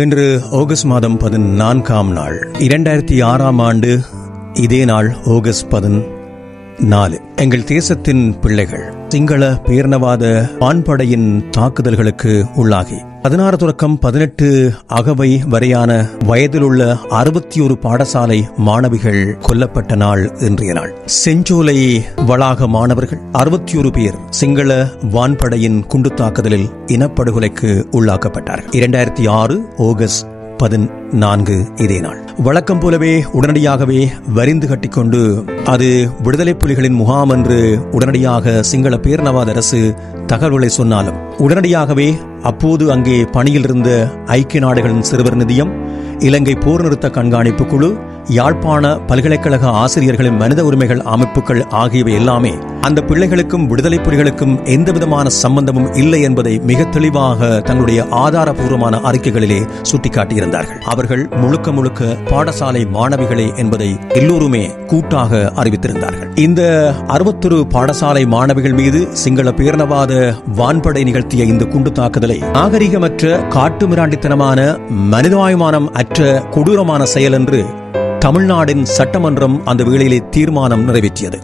இன்று ஆகஸ்ட் மாதம் 14ஆம் நாள் 2006ஆம் ஆண்டு இதே நாள் ஆகஸ்ட் 14 எங்கள் தேசத்தின் பிள்ளைகள் சிங்கள பேரினவாத வான்படையின் தாக்குதல்களுக்கு உள்ளாகி 16 தொடக்கம் 18 அகவை வரையான வயதிலுள்ள 61 பாடசாலை மாணவிகள் கொல்லப்பட்ட நாள் இன்றைய நாள். செஞ்சோலை வளாக மாணவர்கள் 61 பேர் சிங்கள வான்படையின் குண்டு தாக்குதலில் இனப்படுகொலைக்கு உள்ளாக்கப்பட்டார்கள். 2006 ஆகஸ்ட் 14 இதே நாள். வழக்கம் போலவே உடனடியாகவே வரிந்து கட்டிக்கொண்டு அது விடுதலை புலிகளின் முகாம் என்று உடனடியாக சிங்கள பேரினவாத அரசு தகவல்களை சொன்னாலும் உடனடியாகவே அப்போது அங்கே பணியில் இருந்த ஐக்கிய நாடுகளின் சிறுவர் நிதியம், இலங்கை போர் நிறுத்த கண்காணிப்பு குழு, யாழ்ப்பாண பல்கலைக்கழக ஆசிரியர்களின் மனித உரிமைகள் அமைப்புகள் ஆகியவை எல்லாமே அந்த பிள்ளைகளுக்கும் விடுதலை புலிகளுக்கும் எந்தவிதமான சம்பந்தமும் இல்லை என்பதை மிக தெளிவாக தங்களுடைய ஆதாரபூர்வமான அறிக்கைகளிலே சுட்டிக்காட்டியிருந்தார்கள். அவர்கள் முழுக்க முழுக்க பாடசாலை மாணவிகளே என்பதை எல்லோருமே கூட்டாக அறிவித்திருந்தார்கள். இந்த 61 பாடசாலை மாணவிகள் மீது சிங்கள பேரினவாத வான்படை நிகழ்த்திய இந்த குண்டு தாக்குதலை நாகரிகமற்ற காட்டுமிராண்டித்தனமான மனிதாபிமானம் அற்ற கொடூரமான செயல் என்று தமிழ்நாட்டின் சட்டமன்றம் அந்த வேளையிலே தீர்மானம் நிறைவேற்றியது.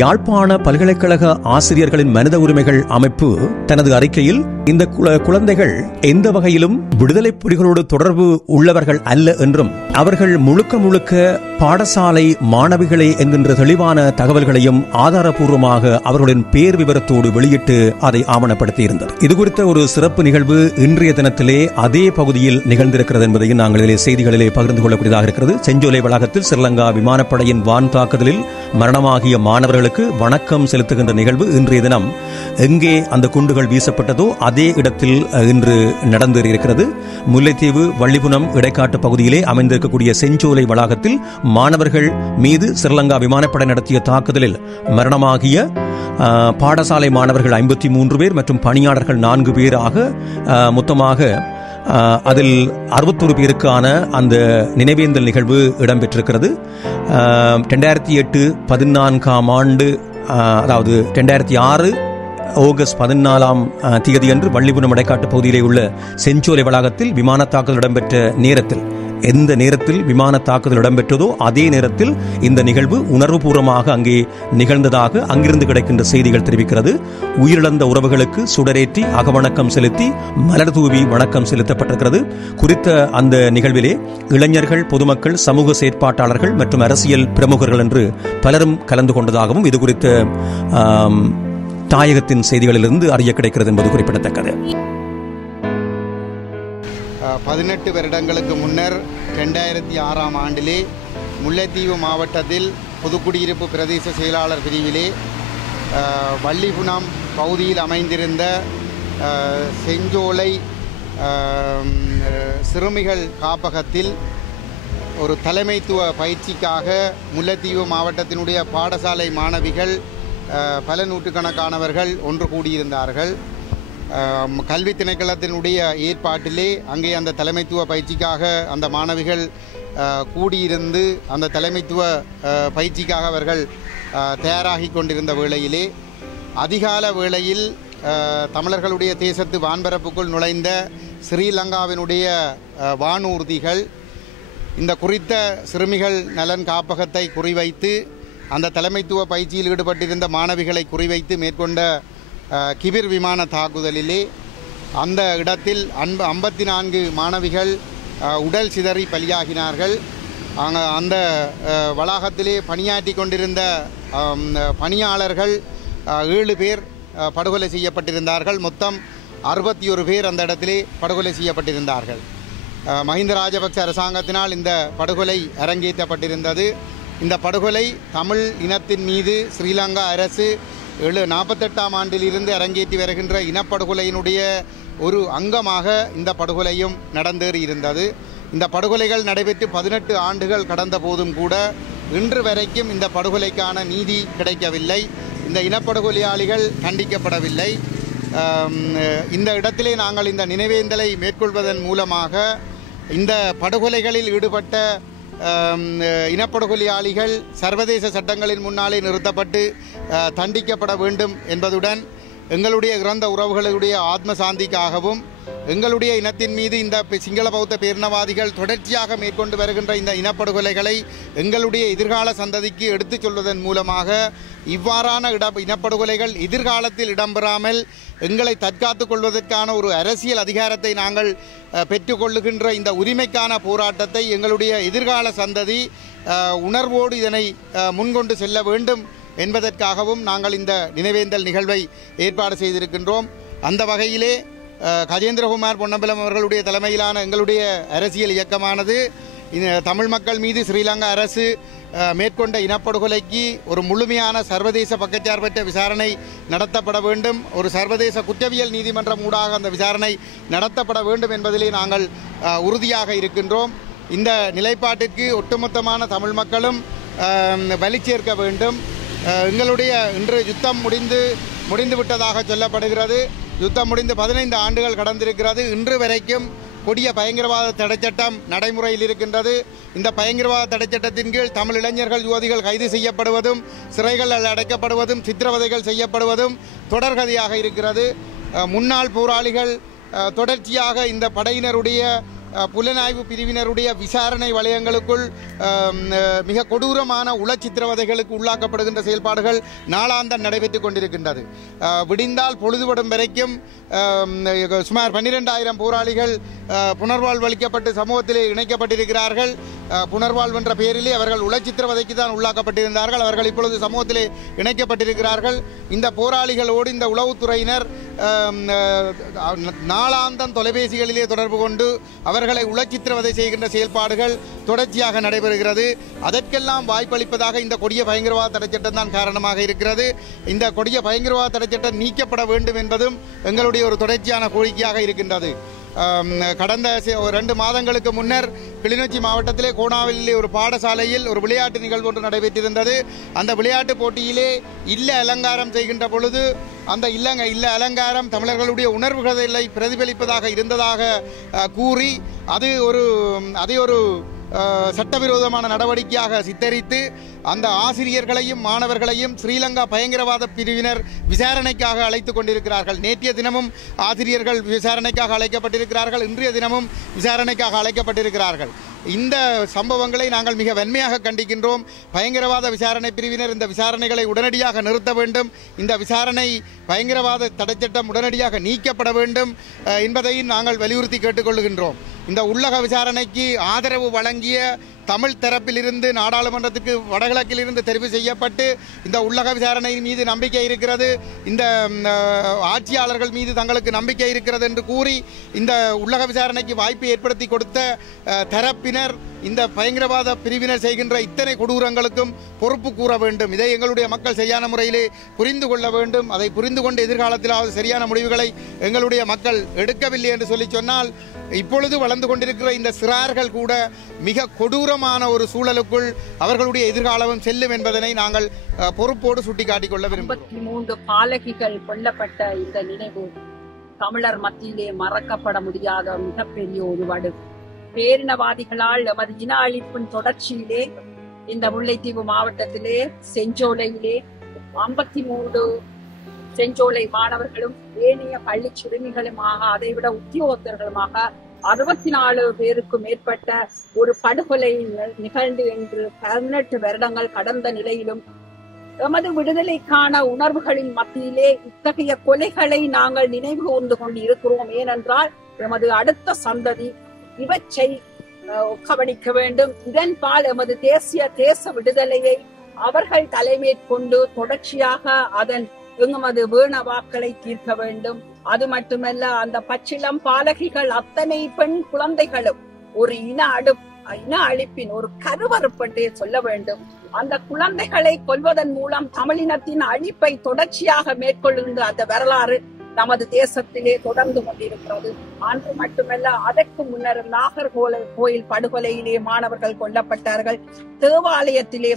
யாழ்ப்பாண பல்கலைக்கழக ஆசிரியர்களின் மனித உரிமைகள் அமைப்பு தனது அறிக்கையில் இந்த குழந்தைகள் எந்த வகையிலும் விடுதலை புலிகளோடு தொடர்பு உள்ளவர்கள் அல்ல என்றும் அவர்கள் முழுக்க முழுக்க பாடசாலை மாணவிகளே என்கின்ற தெளிவான தகவல்களையும் ஆதாரபூர்வமாக அவர்களின் பேர் விவரத்தோடு வெளியிட்டு அதை ஆவணப்படுத்தியிருந்தது. இது குறித்த ஒரு சிறப்பு நிகழ்வு இன்றைய தினத்திலே அதே பகுதியில் நிகழ்ந்திருக்கிறது என்பதையும் நாங்கள் இதிலே செய்திகளிலே பகிர்ந்து கொள்ளக்கூடியதாக இருக்கிறது. செஞ்சோலை வளாகத்தில் ஸ்ரீலங்கா விமானப்படையின் வான் தாக்குதலில் மரணமாகிய மாணவர்களுக்கு வணக்கம் செலுத்துகின்ற நிகழ்வு இன்றைய தினம் எங்கே அந்த குண்டுகள் வீசப்பட்டதோ அதே இடத்தில் இன்று நடந்தேறியிருக்கிறது. முல்லைத்தீவு வள்ளிபுனம் இடைக்காட்டு பகுதியிலே அமைந்திருக்கக்கூடிய செஞ்சோலை வளாகத்தில் மாணவர்கள் மீது ஸ்ரீலங்கா விமானப்படை நடத்திய தாக்குதலில் மரணமாகிய பாடசாலை மாணவர்கள் 53 பேர் மற்றும் பணியாளர்கள் 4 பேராக மொத்தமாக அதில் 61 பேருக்கான அந்த நினைவேந்தல் நிகழ்வு இடம்பெற்றிருக்கிறது. 2008-14ஆம் ஆண்டு, அதாவது 2006 ஆகஸ்ட் 14ஆம் தேதி அன்று வள்ளிபுரம் இடைக்காட்டு பகுதியிலே உள்ள செஞ்சோலை வளாகத்தில் விமான தாக்குதல் இடம்பெற்ற நேரத்தில், எந்த நேரத்தில் விமான தாக்குதல் இடம்பெற்றதோ அதே நேரத்தில் இந்த நிகழ்வு உணர்வுபூர்வமாக அங்கே நிகழ்ந்ததாக அங்கிருந்து கிடைக்கின்ற செய்திகள் தெரிவிக்கிறது. உயிரிழந்த உறவுகளுக்கு சுடரேற்றி அகவணக்கம் செலுத்தி மலர் தூவி வணக்கம் செலுத்தப்பட்டிருக்கிறது. குறித்த அந்த நிகழ்விலே இளைஞர்கள், பொதுமக்கள், சமூக செயற்பாட்டாளர்கள் மற்றும் அரசியல் பிரமுகர்கள் என்று பலரும் கலந்து கொண்டதாகவும் இது குறித்த தாயகத்தின் செய்திகளிலிருந்து அறிய கிடைக்கிறது என்பது குறிப்பிடத்தக்கது. 18 வருடங்களுக்கு முன்னர் 2006ஆம் ஆண்டிலே முல்லைத்தீவு மாவட்டத்தில் பொதுக்குடியிருப்பு பிரதேச செயலாளர் பிரிவிலே வள்ளிபுனம் பகுதியில் அமைந்திருந்த செஞ்சோலை சிறுமிகள் காப்பகத்தில் ஒரு தலைமைத்துவ பயிற்சிக்காக முல்லைத்தீவு மாவட்டத்தினுடைய பாடசாலை மாணவிகள் பல நூற்றுக்கணக்கானவர்கள் ஒன்று கூடியிருந்தார்கள். கல்வி திணைக்களத்தினுடைய ஏற்பாட்டிலே அங்கே அந்த தலைமைத்துவ பயிற்சிக்காக அந்த மாணவிகள் கூடியிருந்து அந்த தலைமைத்துவ பயிற்சிக்காக அவர்கள் தயாராகி கொண்டிருந்த வேளையிலே அதிகால வேளையில் தமிழர்களுடைய தேசத்து வான்பரப்புக்குள் நுழைந்த ஸ்ரீலங்காவினுடைய வானூர்திகள் இந்த குறித்த சிறுமிகள் நலன் காப்பகத்தை குறிவைத்து அந்த தலைமைத்துவ பயிற்சியில் ஈடுபட்டிருந்த மாணவிகளை குறிவைத்து மேற்கொண்ட கிபிர் விமான தாக்குதலிலே அந்த இடத்தில் 54 மாணவிகள் உடல் சிதறி பலியாகினார்கள். அந்த வளாகத்திலே பணியாற்றி கொண்டிருந்த பணியாளர்கள் 7 பேர் படுகொலை செய்யப்பட்டிருந்தார்கள். மொத்தம் 61 பேர் அந்த இடத்திலே படுகொலை செய்யப்பட்டிருந்தார்கள். மஹிந்த ராஜபக்ச அரசாங்கத்தினால் இந்த படுகொலை அரங்கேற்றப்பட்டிருந்தது. இந்த படுகொலை தமிழ் இனத்தின் மீது ஸ்ரீலங்கா அரசு 48ஆம் ஆண்டிலிருந்து அரங்கேற்றி வருகின்ற இனப்படுகொலையினுடைய ஒரு அங்கமாக இந்த படுகொலையும் நடந்தேறி இருந்தது. இந்த படுகொலைகள் நடைபெற்று 18 ஆண்டுகள் கடந்த போதும் கூட இன்று வரைக்கும் இந்த படுகொலைக்கான நீதி கிடைக்கவில்லை. இந்த இனப்படுகொலையாளிகள் கண்டிக்கப்படவில்லை. இந்த இடத்திலே நாங்கள் இந்த நினைவேந்தலை மேற்கொள்வதன் மூலமாக இந்த படுகொலைகளில் ஈடுபட்ட இனப்படுகொலையாளிகள் சர்வதேச சட்டங்களின் முன்னாலே நிறுத்தப்பட்டு தண்டிக்கப்பட வேண்டும் என்பதுடன் எங்களுடைய இறந்த உறவுகளுடைய ஆத்ம சாந்திக்காகவும் எங்களுடைய இனத்தின் மீது இந்த சிங்கள பௌத்த பேரினவாதிகள் தொடர்ச்சியாக மேற்கொண்டு வருகின்ற இந்த இனப்படுகொலைகளை எங்களுடைய எதிர்கால சந்ததிக்கு எடுத்துச் சொல்வதன் மூலமாக இவ்வாறான இனப்படுகொலைகள் எதிர்காலத்தில் இடம்பெறாமல் எங்களை தற்காத்துக் கொள்வதற்கான ஒரு அரசியல் அதிகாரத்தை நாங்கள் பெற்றுக்கொள்ளுகின்ற இந்த உரிமைக்கான போராட்டத்தை எங்களுடைய எதிர்கால சந்ததி உணர்வோடு இதனை முன்கொண்டு செல்ல வேண்டும் என்பதற்காகவும் நாங்கள் இந்த நினைவேந்தல் நிகழ்வை ஏற்பாடு செய்திருக்கின்றோம். அந்த வகையிலே கஜேந்திரகுமார் பொன்னம்பலம் அவர்களுடைய தலைமையிலான எங்களுடைய அரசியல் இயக்கமானது தமிழ் மக்கள் மீது ஸ்ரீலங்கா அரசு மேற்கொண்ட இனப்படுகொலைக்கு ஒரு முழுமையான சர்வதேச பக்கச்சார்பற்ற விசாரணை நடத்தப்பட வேண்டும், ஒரு சர்வதேச குற்றவியல் நீதிமன்றம் ஊடாக அந்த விசாரணை நடத்தப்பட வேண்டும் என்பதிலே நாங்கள் உறுதியாக இருக்கின்றோம். இந்த நிலைப்பாட்டிற்கு ஒட்டுமொத்தமான தமிழ் மக்களும் வலி சேர்க்க வேண்டும். எங்களுடைய இன்று யுத்தம் முடிந்து விட்டதாக சொல்லப்படுகிறது. யுத்தம் முடிந்து 15 ஆண்டுகள் கடந்திருக்கிறது. இன்று வரைக்கும் கொடிய பயங்கரவாத தடைச்சட்டம் நடைமுறையில் இருக்கின்றது. இந்த பயங்கரவாத தடைச்சட்டத்தின் கீழ் தமிழ் இளைஞர்கள் யுவதிகள் கைது செய்யப்படுவதும் சிறைகள் அடைக்கப்படுவதும் சித்திரவதைகள் செய்யப்படுவதும் தொடர்கதையாக இருக்கிறது. முன்னாள் போராளிகள் தொடர்ச்சியாக இந்த படையினருடைய புலனாய்வு பிரிவினருடைய விசாரணை வலயங்களுக்குள் மிக கொடூரமான உளச்சித்திரவதைகளுக்கு உள்ளாக்கப்படுகின்ற செயல்பாடுகள் நாளாந்தம் நடைபெற்றுக் கொண்டிருக்கின்றது. விடிந்தால் பொழுதுபடும் வரைக்கும் சுமார் 12,000 போராளிகள் புனர்வாழ்வு அளிக்கப்பட்டு சமூகத்திலே இணைக்கப்பட்டிருக்கிறார்கள். புனர்வாழ்வு என்ற பெயரிலே அவர்கள் உளச்சித்திரவதைக்கு தான் உள்ளாக்கப்பட்டிருந்தார்கள். அவர்கள் இப்பொழுது சமூகத்திலே இணைக்கப்பட்டிருக்கிறார்கள். இந்த போராளிகளோடு இந்த உளவுத்துறையினர் நாளாந்தம் தொலைபேசிகளிலே தொடர்பு கொண்டு அவர்களை உளச்சித்திரவதை செய்கின்ற செயல்பாடுகள் தொடர்ச்சியாக நடைபெறுகிறது. அதற்கெல்லாம் வாய்ப்பளிப்பதாக இந்த கொடிய பயங்கரவாத தடைச்சட்டம் தான் காரணமாக இருக்கிறது. இந்த கொடிய பயங்கரவாத தடைச்சட்டம் நீக்கப்பட வேண்டும் என்பதும் எங்களுடைய ஒரு தொடர்ச்சியான கோரிக்கையாக இருக்கின்றது. கடந்த 2 மாதங்களுக்கு முன்னர் கிளிநொச்சி மாவட்டத்திலே கோணாவிலே ஒரு பாடசாலையில் ஒரு விளையாட்டு நிகழ்வு ஒன்று நடைபெற்றிருந்தது. அந்த விளையாட்டு போட்டியிலே இல்ல அலங்காரம் செய்கின்ற பொழுது அந்த இல்ல அலங்காரம் தமிழர்களுடைய உணர்வுகளை பிரதிபலிப்பதாக இருந்ததாக கூறி அதை ஒரு சட்டவிரோதமான நடவடிக்கையாக சித்தரித்து அந்த ஆசிரியர்களையும் மாணவர்களையும் ஸ்ரீலங்கா பயங்கரவாத பிரிவினர் விசாரணைக்காக அழைத்துக் கொண்டிருக்கிறார்கள். நேற்றைய தினமும் ஆசிரியர்கள் விசாரணைக்காக அழைக்கப்பட்டிருக்கிறார்கள். இன்றைய தினமும் விசாரணைக்காக அழைக்கப்பட்டிருக்கிறார்கள். இந்த சம்பவங்களை நாங்கள் மிக வன்மையாக கண்டிக்கின்றோம். பயங்கரவாத விசாரணை பிரிவினர் இந்த விசாரணைகளை உடனடியாக நிறுத்த வேண்டும். இந்த விசாரணை பயங்கரவாத தடைச்சட்டம் உடனடியாக நீக்கப்பட வேண்டும் என்பதையும் நாங்கள் வலியுறுத்தி கேட்டுக்கொள்கின்றோம். இந்த உள்ளக விசாரணைக்கு ஆதரவு வழங்கிய தமிழ் தரப்பிலிருந்து நாடாளுமன்றத்துக்கு வடகிழக்கில் இருந்து தெரிவு செய்யப்பட்டு இந்த உள்ளக விசாரணை மீது நம்பிக்கை இருக்கிறது, இந்த ஆட்சியாளர்கள் மீது தங்களுக்கு நம்பிக்கை இருக்கிறது என்று கூறி இந்த உள்ளக விசாரணைக்கு வாய்ப்பை ஏற்படுத்தி கொடுத்த தரப்பினர் இந்த பயங்கரவாத பிரிவினர் செய்கின்ற இத்தனை கொடூரங்களுக்கும் பொறுப்பு கூற வேண்டும். இதை எங்களுடைய மக்கள் சரியான முறையிலே புரிந்து கொள்ள வேண்டும். அதை புரிந்து கொண்டு எதிர்காலத்திலாவது சரியான முடிவுகளை எங்களுடைய மக்கள் எடுக்கவில்லை என்று சொல்லி சொன்னால் இப்பொழுது வளர்ந்து கொண்டிருக்கிற இந்த சிறார்கள் கூட மிக கொடூரமான ஒரு சூழலுக்குள் அவர்களுடைய எதிர்காலமும் செல்லும் என்பதனை நாங்கள் பொறுப்போடு சுட்டிக்காட்டிக் கொள்ள விரும்புகிறோம். 53 பாலகிகள் கொல்லப்பட்ட இந்த நினைவு தமிழர் மத்தியிலே மறக்கப்பட முடியாத மிகப்பெரிய ஒரு வடு. பேரினவாதிகளால் எமது இன அழிப்பின் தொடர்ச்சியிலே இந்த முல்லைத்தீவு மாவட்டத்திலே செஞ்சோலையிலே 53 செஞ்சோலை மாணவர்களும் ஏனைய பள்ளி சிறுமிகளுமாக அதைவிட உத்தியோகத்தர்களுமாக 64 பேருக்கும் மேற்பட்ட ஒரு படுகொலை நிகழ்ந்து என்று 18 வருடங்கள் கடந்த நிலையிலும் எமது விடுதலைக்கான உணர்வுகளின் மத்தியிலே இத்தகைய கொலைகளை நாங்கள் நினைவு கூர்ந்து கொண்டு இருக்கிறோம். ஏனென்றால் எமது அடுத்த சந்ததி இவற்றை கவனிக்க வேண்டும். இதன்பால் எமது தேச விடுதலையை அவர்கள் தலைமேற்கொண்டு தொடர்ச்சியாக அதன் எமது வேணவாக்களை தீர்க்க வேண்டும். அது மட்டுமல்ல, அந்த பச்சிளம் பாலகிகள் அத்தனை பெண் குழந்தைகளும் ஒரு இன அழிப்பின் ஒரு கருவறுப்பென்றே சொல்ல வேண்டும். அந்த குழந்தைகளை கொல்வதன் மூலம் தமிழினத்தின் அழிப்பை தொடர்ச்சியாக மேற்கொள்கின்ற அந்த வரலாறு நமது தேசத்திலே தொடர்ந்து கொண்டிருக்கிறது. அன்று மட்டுமல்ல, அதற்கு முன்னர் நாகர்கோயில் படுகொலையிலே மாணவர்கள் கொல்லப்பட்டார்கள், தேவாலயத்திலே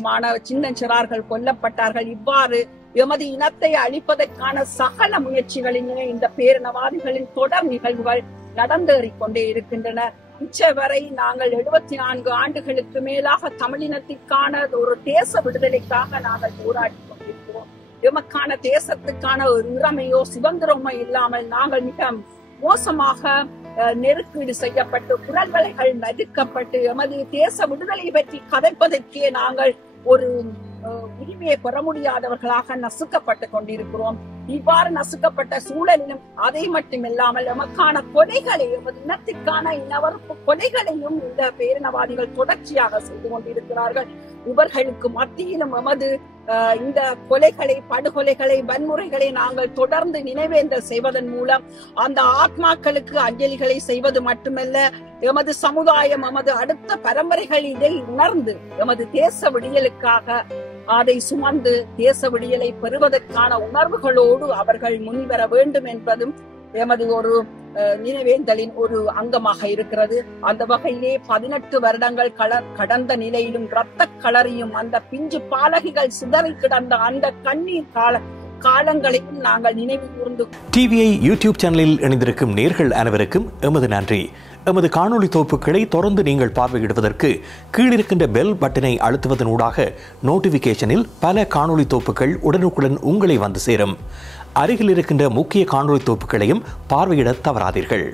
சின்னஞ்சிறார்கள் கொல்லப்பட்டார்கள். இவ்வாறு எமது இனத்தை அழிப்பதற்கான சகல முயற்சிகளிலே இந்த பேரினவாதிகளின் தொடர் நிகழ்வுகள் நடந்தேறிக் கொண்டே இருக்கின்றன. இச்சவரை நாங்கள் 74 ஆண்டுகளுக்கு மேலாக தமிழினத்திற்கான ஒரு தேச விடுதலைக்காக நாங்கள் போராடி கொண்டிருக்கிறோம். எமக்கான தேசத்துக்கான ஒரு இறமையோ சுதந்திரமோ இல்லாமல் நாங்கள் மிக மோசமாக நெருக்கீடு செய்யப்பட்டு குரல் வலைகள் நடுக்கப்பட்டு எமது தேச விடுதலை பற்றி கதைப்பதற்கே நாங்கள் ஒரு உரிமையை பெற முடியாதவர்களாக நசுக்கப்பட்டு கொண்டிருக்கிறோம். இவ்வாறு நசுக்கப்பட்ட சூழலிலும் அதை மட்டுமில்லாமல் எமக்கான கொலைகளை, எமது இனத்திற்கான இனவரப்பு கொலைகளையும் இந்த பேரினவாதிகள் தொடர்ச்சியாக செய்து கொண்டிருக்கிறார்கள். இவர்களுக்கு மத்தியிலும் எமது இந்த கொலைகளை, படுகொலைகளை, வன்முறைகளை நாங்கள் தொடர்ந்து நினைவேந்தல் செய்வதன் மூலம் அந்த ஆத்மாக்களுக்கு அஞ்சலிகளை செய்வது மட்டுமல்ல, எமது சமுதாயம், எமது அடுத்த பரம்பரைகள் இதை உணர்ந்து எமது தேச விடியலுக்காக அதை சுமந்து தேச விடியலை பெறுவதற்கான உணர்வுகளோடு அவர்கள் முன்வர வேண்டும் என்பதும் எமது ஒரு நினைவேந்தலின் ஒரு அங்கமாக இருக்கிறது. அந்த வகையிலே 18 வருடங்கள் கடந்த நிலையிலும் இரத்த களறியும் அந்த பிஞ்சு பாலகிகள் சிதறி கிடந்த அந்த கண்ணீர் காலங்களையும் நாங்கள் நினைவு கூர்ந்து டிவிஐ யூடியூப் சேனலில் இணைந்திருக்கும் நேர்கள் அனைவருக்கும் எமது நன்றி. எமது காணொளி தொகுப்புகளை தொடர்ந்து நீங்கள் பார்வையிடுவதற்கு கீழிருக்கின்ற பெல் பட்டனை அழுத்துவதன் ஊடாக நோட்டிபிகேஷனில் பல காணொளி தொகுப்புகள் உடனுக்குடன் உங்களை வந்து சேரும். அருகில் இருக்கின்ற முக்கிய காணொளி தொகுப்புகளையும் பார்வையிட தவறாதீர்கள்.